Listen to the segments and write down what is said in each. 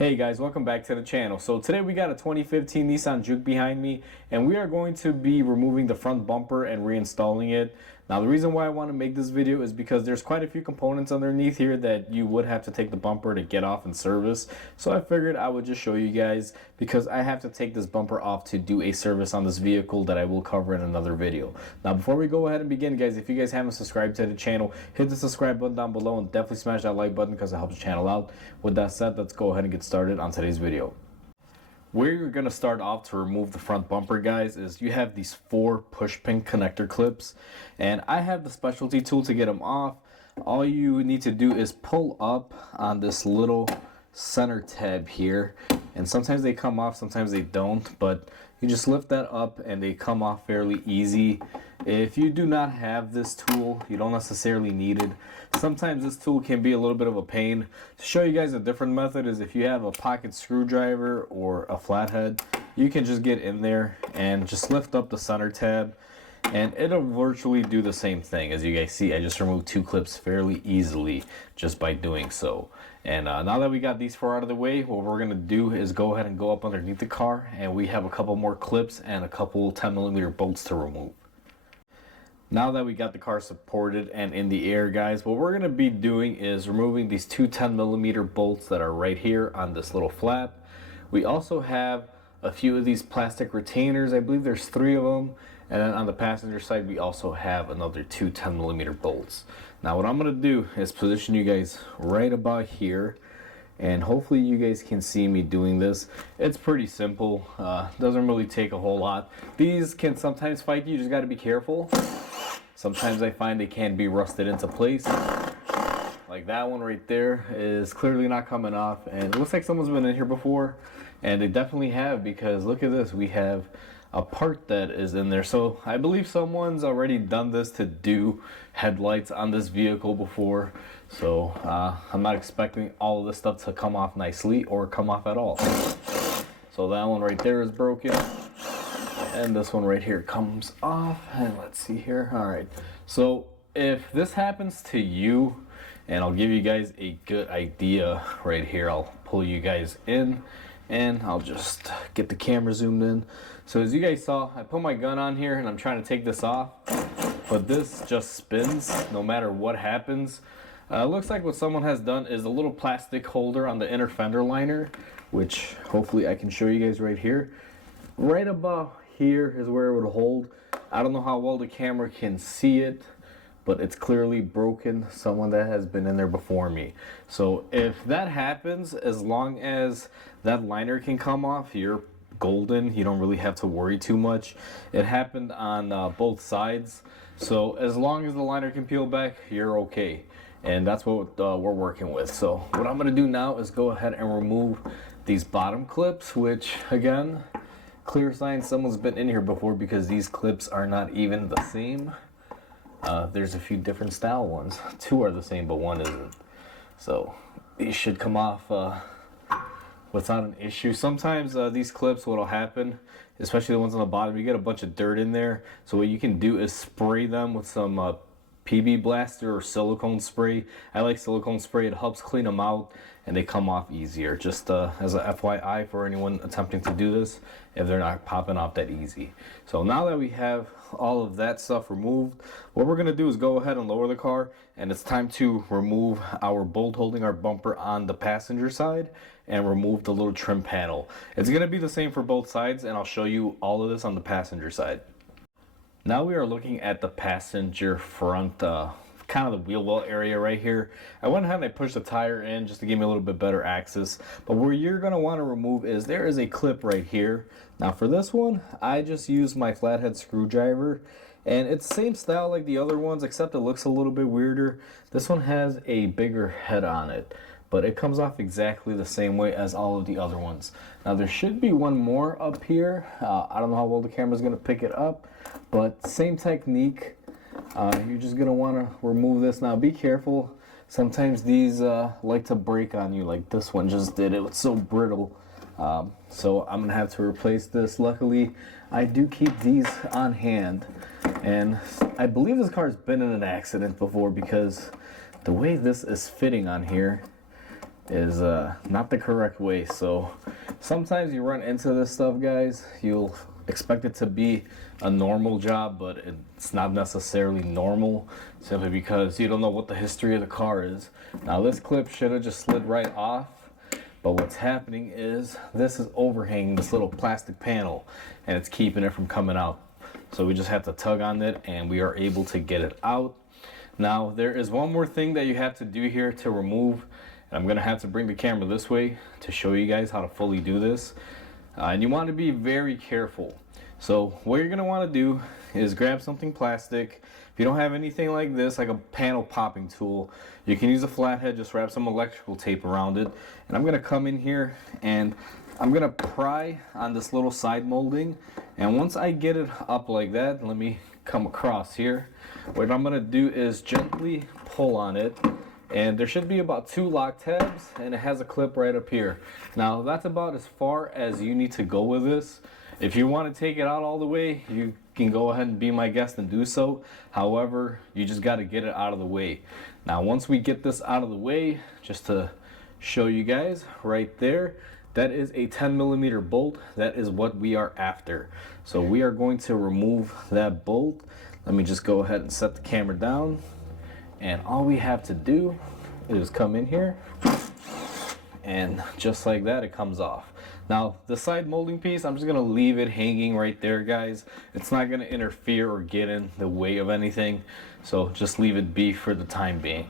Hey guys, welcome back to the channel. So today we got a 2015 Nissan Juke behind me, and we are going to be removing the front bumper and reinstalling it. Now the reason why I want to make this video is because there's quite a few components underneath here that you would have to take the bumper to get off and service. So I figured I would just show you guys, because I have to take this bumper off to do a service on this vehicle that I will cover in another video. Now before we go ahead and begin, guys, if you guys haven't subscribed to the channel, hit the subscribe button down below and definitely smash that like button because it helps the channel out. With that said, let's go ahead and get started on today's video. Where you're going to start off to remove the front bumper, guys, is you have these 4 push pin connector clips, and I have the specialty tool to get them off. All you need to do is pull up on this little center tab here, and sometimes they come off, sometimes they don't, but you just lift that up and they come off fairly easy. If you do not have this tool, you don't necessarily need it. Sometimes this tool can be a little bit of a pain. To show you guys a different method is if you have a pocket screwdriver or a flathead, you can just get in there and just lift up the center tab, and it'll virtually do the same thing. As you guys see, I just removed 2 clips fairly easily just by doing so. And now that we got these 4 out of the way, what we're going to do is go ahead and go up underneath the car, and we have a couple more clips and a couple 10mm bolts to remove. Now that we got the car supported and in the air, guys, what we're going to be doing is removing these 2 10mm bolts that are right here on this little flap. We also have a few of these plastic retainers. I believe there's 3 of them. And then on the passenger side, we also have another 2 10mm bolts. Now what I'm going to do is position you guys right about here, and hopefully you guys can see me doing this. It's pretty simple. Doesn't really take a whole lot. These can sometimes fight you, just got to be careful. Sometimes I find they can be rusted into place. Like that one right there is clearly not coming off, and it looks like someone's been in here before, and they definitely have, because look at this, we have a part that is in there. So I believe someone's already done this to do headlights on this vehicle before. So I'm not expecting all of this stuff to come off nicely or come off at all. So that one right there is broken, and this one right here comes off. And let's see here. All right, so if this happens to you, and I'll give you guys a good idea right here, I'll pull you guys in and I'll just get the camera zoomed in. So as you guys saw, I put my gun on here and I'm trying to take this off, but this just spins no matter what happens. Looks like what someone has done is a little plastic holder on the inner fender liner, which hopefully I can show you guys right here. Right about here is where it would hold. I don't know how well the camera can see it, but it's clearly broken. Someone that has been in there before me. So if that happens, as long as that liner can come off, you're golden. You don't really have to worry too much. It happened on both sides, so as long as the liner can peel back, you're okay. And that's what we're working with. So what I'm going to do now is go ahead and remove these bottom clips, which again, clear sign someone's been in here before, because these clips are not even the same. There's a few different style ones. 2 are the same, but 1 isn't. So these should come off without an issue. Sometimes these clips, what'll happen, especially the ones on the bottom, you get a bunch of dirt in there. So what you can do is spray them with some PB Blaster or silicone spray. I like silicone spray. It helps clean them out and they come off easier. Just as a FYI for anyone attempting to do this, if they're not popping off that easy. So now that we have all of that stuff removed, what we're going to do is go ahead and lower the car, and it's time to remove our bolt holding our bumper on the passenger side and remove the little trim panel. It's going to be the same for both sides, and I'll show you all of this on the passenger side. Now we are looking at the passenger front, kind of the wheel well area right here. I went ahead and I pushed the tire in just to give me a little bit better access. But where you're going to want to remove is there is a clip right here. Now for this one, I just used my flathead screwdriver, and it's the same style like the other ones, except it looks a little bit weirder. This one has a bigger head on it, but it comes off exactly the same way as all of the other ones. Now there should be one more up here. I don't know how well the camera's going to pick it up, but same technique. You're just going to want to remove this. Now be careful. Sometimes these like to break on you, like this one just did. It was so brittle. So I'm going to have to replace this. Luckily, I do keep these on hand. And I believe this car has been in an accident before, because the way this is fitting on here, is not the correct way. So sometimes you run into this stuff, guys. You'll expect it to be a normal job, but it's not necessarily normal, simply because you don't know what the history of the car is. Now this clip should have just slid right off, but what's happening is this is overhanging this little plastic panel and it's keeping it from coming out. So we just have to tug on it and we are able to get it out. Now there is one more thing that you have to do here to remove, and I'm gonna have to bring the camera this way to show you guys how to fully do this. And you want to be very careful. So what you're gonna want to do is grab something plastic. If you don't have anything like this, like a panel popping tool, you can use a flathead, just wrap some electrical tape around it. And I'm gonna come in here and I'm gonna pry on this little side molding. And once I get it up like that, let me come across here. What I'm gonna do is gently pull on it. And there should be about 2 lock tabs, and it has a clip right up here. Now that's about as far as you need to go with this. If you want to take it out all the way, you can go ahead and be my guest and do so. However, you just got to get it out of the way. Now once we get this out of the way, just to show you guys right there, that is a 10mm bolt. That is what we are after. So we are going to remove that bolt. Let me just go ahead and set the camera down. And all we have to do is come in here, and just like that, it comes off. Now the side molding piece, I'm just gonna leave it hanging right there, guys. It's not gonna interfere or get in the way of anything, so just leave it be for the time being.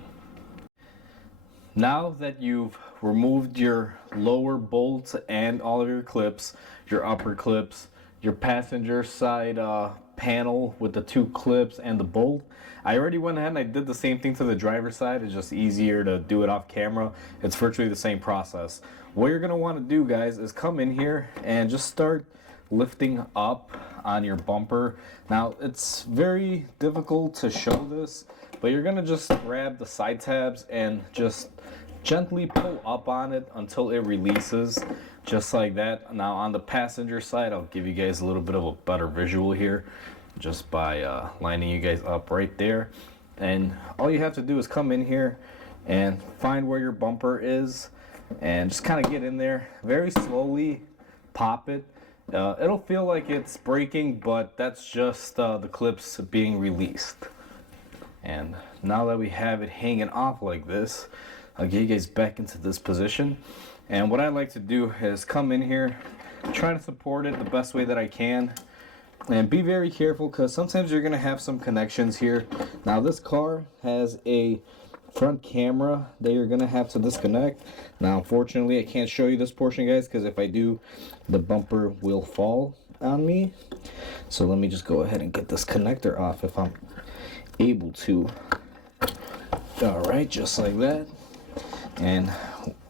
Now that you've removed your lower bolts and all of your clips, your upper clips, your passenger side panel with the 2 clips and the bolt, I already went ahead and I did the same thing to the driver's side. It's just easier to do it off camera. It's virtually the same process. What you're gonna want to do, guys, is come in here and just start lifting up on your bumper. Now it's very difficult to show this, but you're gonna just grab the side tabs and just gently pull up on it until it releases, just like that. Now on the passenger side, I'll give you guys a little bit of a better visual here just by lining you guys up right there. And all you have to do is come in here and find where your bumper is and just kind of get in there, very slowly pop it. It'll feel like it's breaking, but that's just the clips being released. And now that we have it hanging off like this, I'll get you guys back into this position. And what I like to do is come in here, try to support it the best way that I can, and be very careful because sometimes you're going to have some connections here. Now this car has a front camera that you're going to have to disconnect. Now unfortunately I can't show you this portion, guys, because if I do, the bumper will fall on me. So let me just go ahead and get this connector off if I'm able to. Alright, just like that. And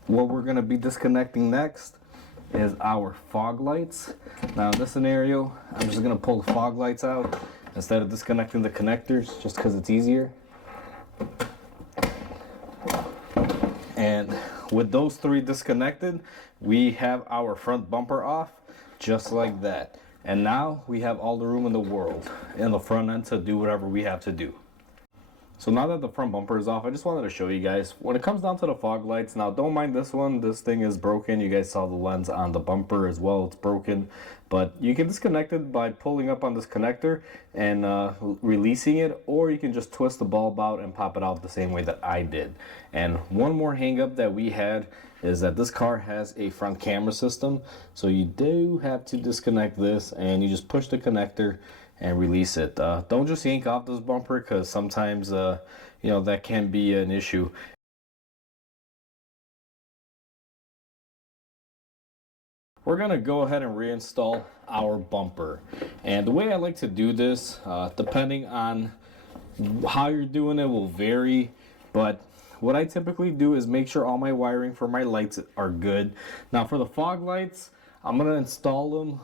what we're going to be disconnecting next is our fog lights. Now in this scenario, I'm just going to pull the fog lights out instead of disconnecting the connectors, just because it's easier. And with those 3 disconnected, we have our front bumper off, just like that. And now we have all the room in the world in the front end to do whatever we have to do. So now that the front bumper is off, I just wanted to show you guys, when it comes down to the fog lights, now don't mind this one, this thing is broken. You guys saw the lens on the bumper as well, it's broken. But you can disconnect it by pulling up on this connector and releasing it, or you can just twist the bulb out and pop it out the same way that I did. And one more hang up that we had is that this car has a front camera system. So you do have to disconnect this and you just push the connector and release it. Don't just yank off this bumper because sometimes you know, that can be an issue. We're gonna go ahead and reinstall our bumper, and the way I like to do this, depending on how you're doing it, will vary, but what I typically do is make sure all my wiring for my lights are good. Now for the fog lights, I'm gonna install them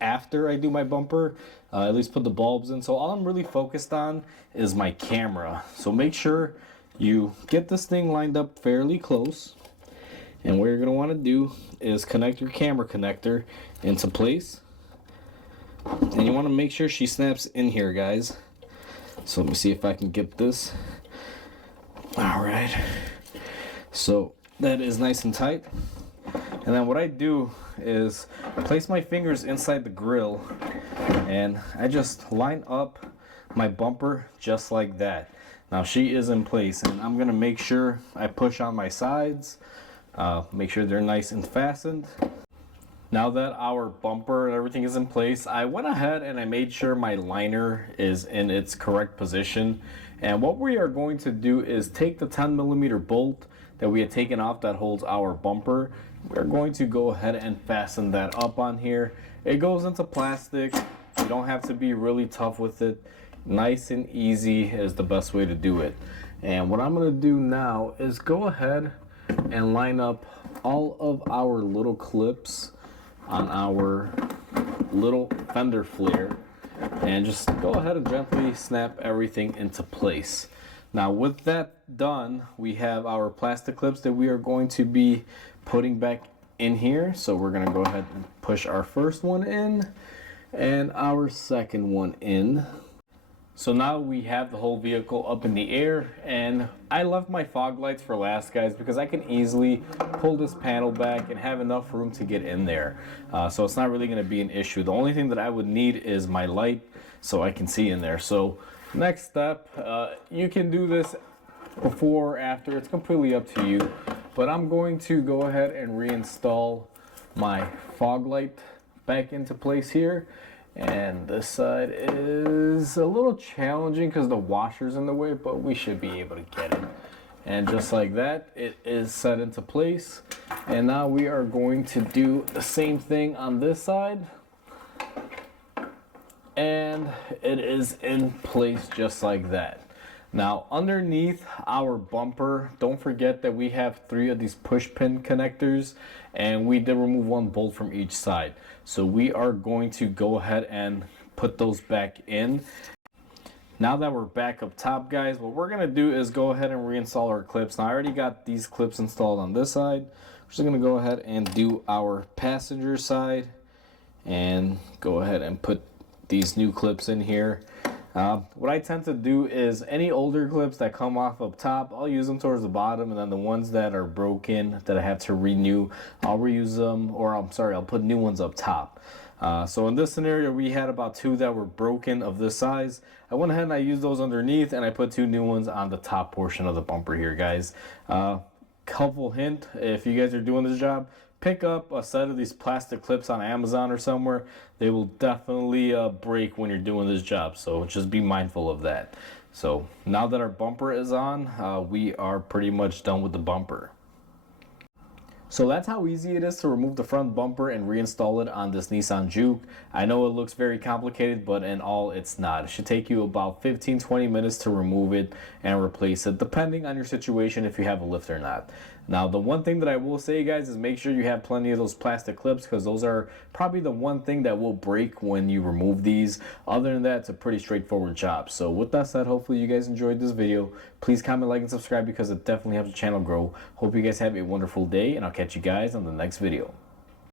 after I do my bumper, at least put the bulbs in. So all I'm really focused on is my camera. So make sure you get this thing lined up fairly close. And what you're going to want to do is connect your camera connector into place. And you want to make sure she snaps in here, guys. So let me see if I can get this. Alright. So that is nice and tight. And then what I do is place my fingers inside the grill and I just line up my bumper just like that. Now she is in place, and I'm gonna make sure I push on my sides, make sure they're nice and fastened. Now that our bumper and everything is in place, I went ahead and I made sure my liner is in its correct position. And what we are going to do is take the 10mm bolt that we had taken off that holds our bumper. We're going to go ahead and fasten that up on here. It goes into plastic. You don't have to be really tough with it. Nice and easy is the best way to do it. And what I'm going to do now is go ahead and line up all of our little clips on our little fender flare and just go ahead and gently snap everything into place. Now with that done, we have our plastic clips that we are going to be putting back in here. So we're going to go ahead and push our first one in and our second one in. So now we have the whole vehicle up in the air, and I left my fog lights for last, guys, because I can easily pull this panel back and have enough room to get in there. So it's not really going to be an issue. The only thing that I would need is my light so I can see in there. So next step, you can do this before or after. It's completely up to you. But I'm going to go ahead and reinstall my fog light back into place here. And this side is a little challenging because the washer's in the way, but we should be able to get it. And just like that, it is set into place. And now we are going to do the same thing on this side. And it is in place just like that. Now underneath our bumper, don't forget that we have 3 of these push pin connectors, and we did remove 1 bolt from each side. So we are going to go ahead and put those back in. Now that we're back up top, guys, what we're gonna do is go ahead and reinstall our clips. Now I already got these clips installed on this side. We're just gonna go ahead and do our passenger side and go ahead and put these new clips in here. What I tend to do is any older clips that come off up top, I'll use them towards the bottom, and then the ones that are broken that I have to renew, I'll reuse them, or I'm sorry, I'll put new ones up top. So in this scenario, we had about 2 that were broken of this size. I went ahead and I used those underneath, and I put 2 new ones on the top portion of the bumper here, guys. Helpful hint, if you guys are doing this job, pick up a set of these plastic clips on Amazon or somewhere. They will definitely break when you're doing this job, so just be mindful of that. So now that our bumper is on, we are pretty much done with the bumper. So that's how easy it is to remove the front bumper and reinstall it on this Nissan Juke. I know it looks very complicated, but in all, it's not. It should take you about 15-20 minutes to remove it and replace it, depending on your situation, if you have a lift or not. Now, the one thing that I will say, guys, is make sure you have plenty of those plastic clips, because those are probably the one thing that will break when you remove these. Other than that, it's a pretty straightforward job. So with that said, hopefully you guys enjoyed this video. Please comment, like, and subscribe, because it definitely helps the channel grow. Hope you guys have a wonderful day, and I'll catch you guys on the next video.